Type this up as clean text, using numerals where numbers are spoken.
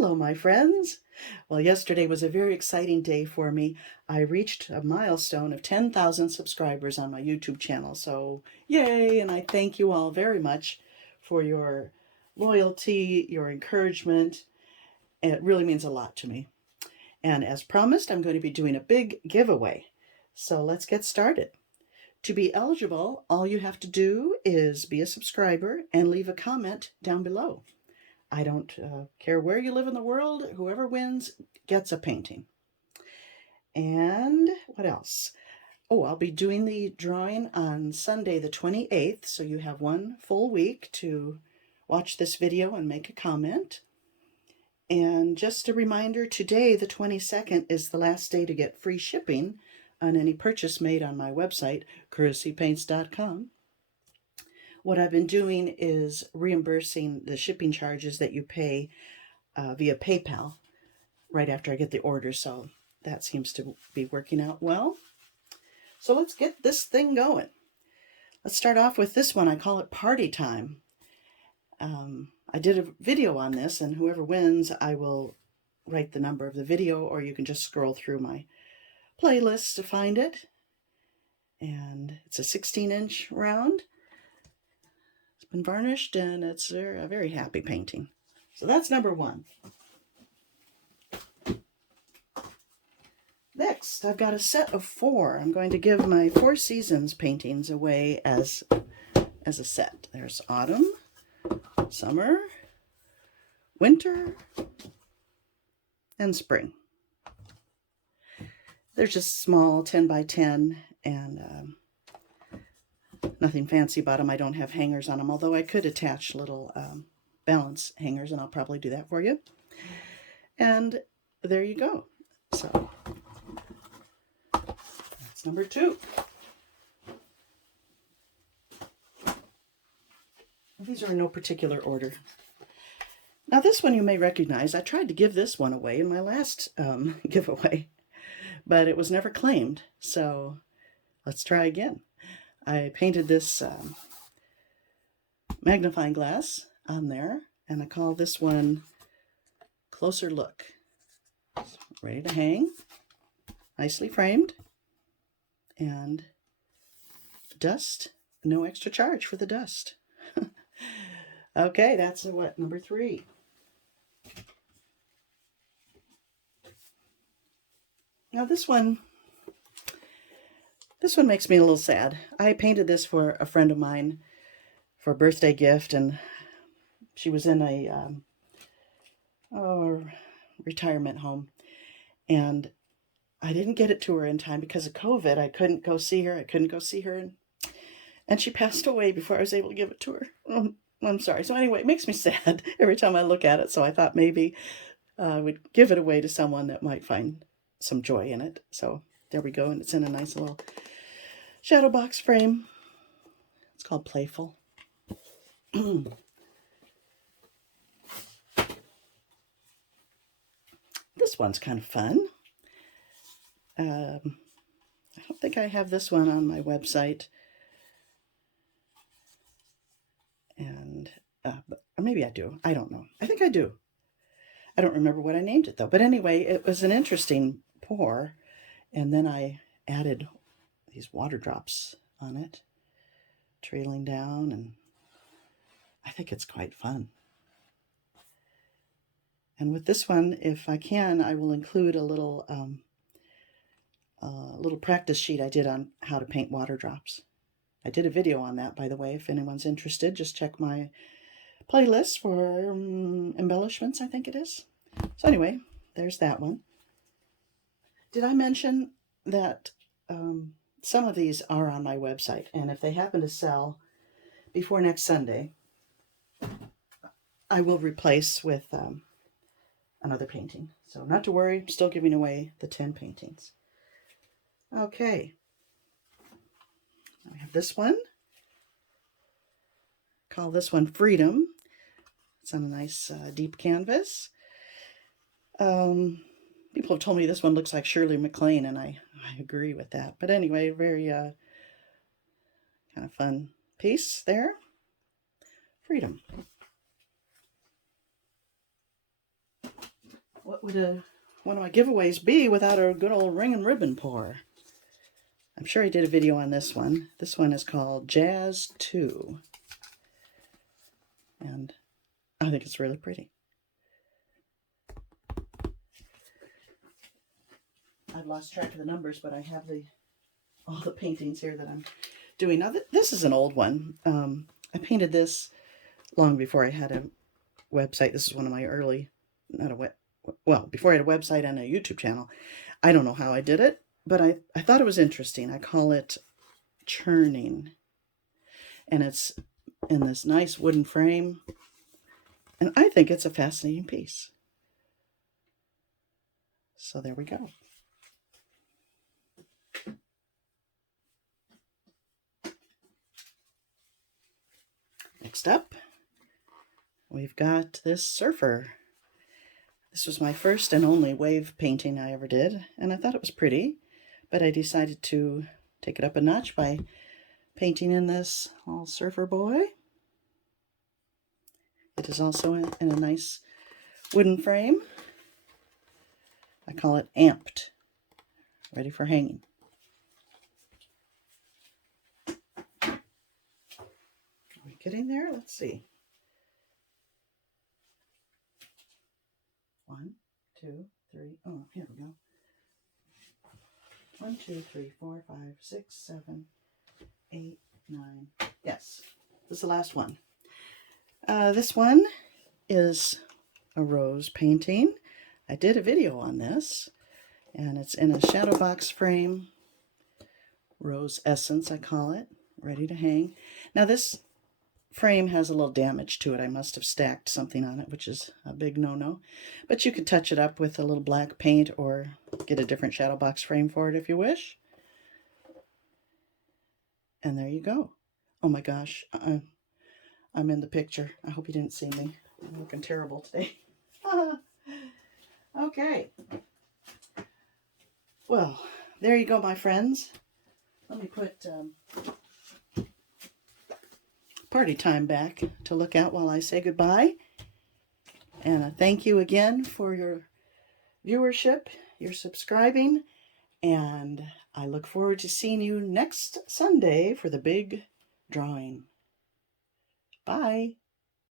Hello, my friends. Well, yesterday was a very exciting day for me. I reached a milestone of 10,000 subscribers on my YouTube channel. So, yay! And I thank you all very much for your loyalty, your encouragement. It really means a lot to me. And as promised, I'm going to be doing a big giveaway. So let's get started. To be eligible, all you have to do is be a subscriber and leave a comment down below. I don't care where you live in the world. Whoever wins gets a painting. And what else? Oh, I'll be doing the drawing on Sunday the 28th, so you have one full week to watch this video and make a comment. And just a reminder, today the 22nd is the last day to get free shipping on any purchase made on my website, ACRYLICpaints.com. What I've been doing is reimbursing the shipping charges that you pay via PayPal right after I get the order, so that seems to be working out well. So let's get this thing going. Let's start off with this one. I call it Party Time. I did a video on this, and whoever wins, I will write the number of the video, or you can just scroll through my playlist to find it. And it's a 16-inch round. Been varnished, and it's a very happy painting. So that's number one. Next, I've got a set of 4. I'm going to give my 4 seasons paintings away as a set. There's autumn, summer, winter, and spring. They're just small 10 by 10 and nothing fancy about them. I don't have hangers on them, although I could attach little balance hangers, and I'll probably do that for you. And there you go. So that's number 2. These are in no particular order. Now this one you may recognize. I tried to give this one away in my last giveaway, but it was never claimed. So let's try again. I painted this magnifying glass on there, and I call this one Closer Look. Ready to hang, nicely framed, and dust, no extra charge for the dust. Okay, that's what, number 3. Now this one makes me a little sad. I painted this for a friend of mine for a birthday gift, and she was in a retirement home, and I didn't get it to her in time because of COVID. I couldn't go see her. And she passed away before I was able to give it to her. I'm sorry. So anyway, it makes me sad every time I look at it. So I thought maybe I would give it away to someone that might find some joy in it. So there we go. And it's in a nice little shadow box frame. It's called Playful. This one's kind of fun. I don't think I have this one on my website. And maybe I do. I don't know. I think I do. I don't remember what I named it, though. But anyway, it was an interesting pour. And then I added these water drops on it, trailing down, and I think it's quite fun. And with this one, if I can, I will include a little practice sheet I did on how to paint water drops. I did a video on that, by the way. If anyone's interested, just check my playlist for embellishments, I think it is. So anyway, there's that one. Did I mention that some of these are on my website, and if they happen to sell before next Sunday, I will replace with another painting. So not to worry, I'm still giving away the 10 paintings. Okay. I have this one. Call this one Freedom. It's on a nice deep canvas. People have told me this one looks like Shirley MacLaine, and I agree with that. But anyway, very kind of fun piece there. Freedom. what would one of my giveaways be without a good old ring and ribbon pour? I'm sure I did a video on this one. This one is called Jazz 2. And I think it's really pretty. I've lost track of the numbers, but I have all the paintings here that I'm doing. Now, this is an old one. I painted this long before I had a website. This is one of my early, before I had a website and a YouTube channel. I don't know how I did it, but I thought it was interesting. I call it churning. And it's in this nice wooden frame. And I think it's a fascinating piece. So there we go. Next up, we've got this surfer. This was my first and only wave painting I ever did, and I thought it was pretty, but I decided to take it up a notch by painting in this little surfer boy. It is also in a nice wooden frame. I call it amped, ready for hanging. Are we getting there? Let's see. 1, 2, 3. Oh, here we go. 1, 2, 3, 4, 5, 6, 7, 8, 9. Yes, this is the last one. This one is a rose painting. I did a video on this, and it's in a shadow box frame. Rose essence, I call it, ready to hang. Now this frame has a little damage to it. I must have stacked something on it, which is a big no-no. But you could touch it up with a little black paint or get a different shadow box frame for it if you wish. And there you go. Oh my gosh, I'm in the picture. I hope you didn't see me. I'm looking terrible today. Okay. Well, there you go, my friends. Let me put party time back to look at while I say goodbye. And thank you again for your viewership, your subscribing, and I look forward to seeing you next Sunday for the big drawing. Bye.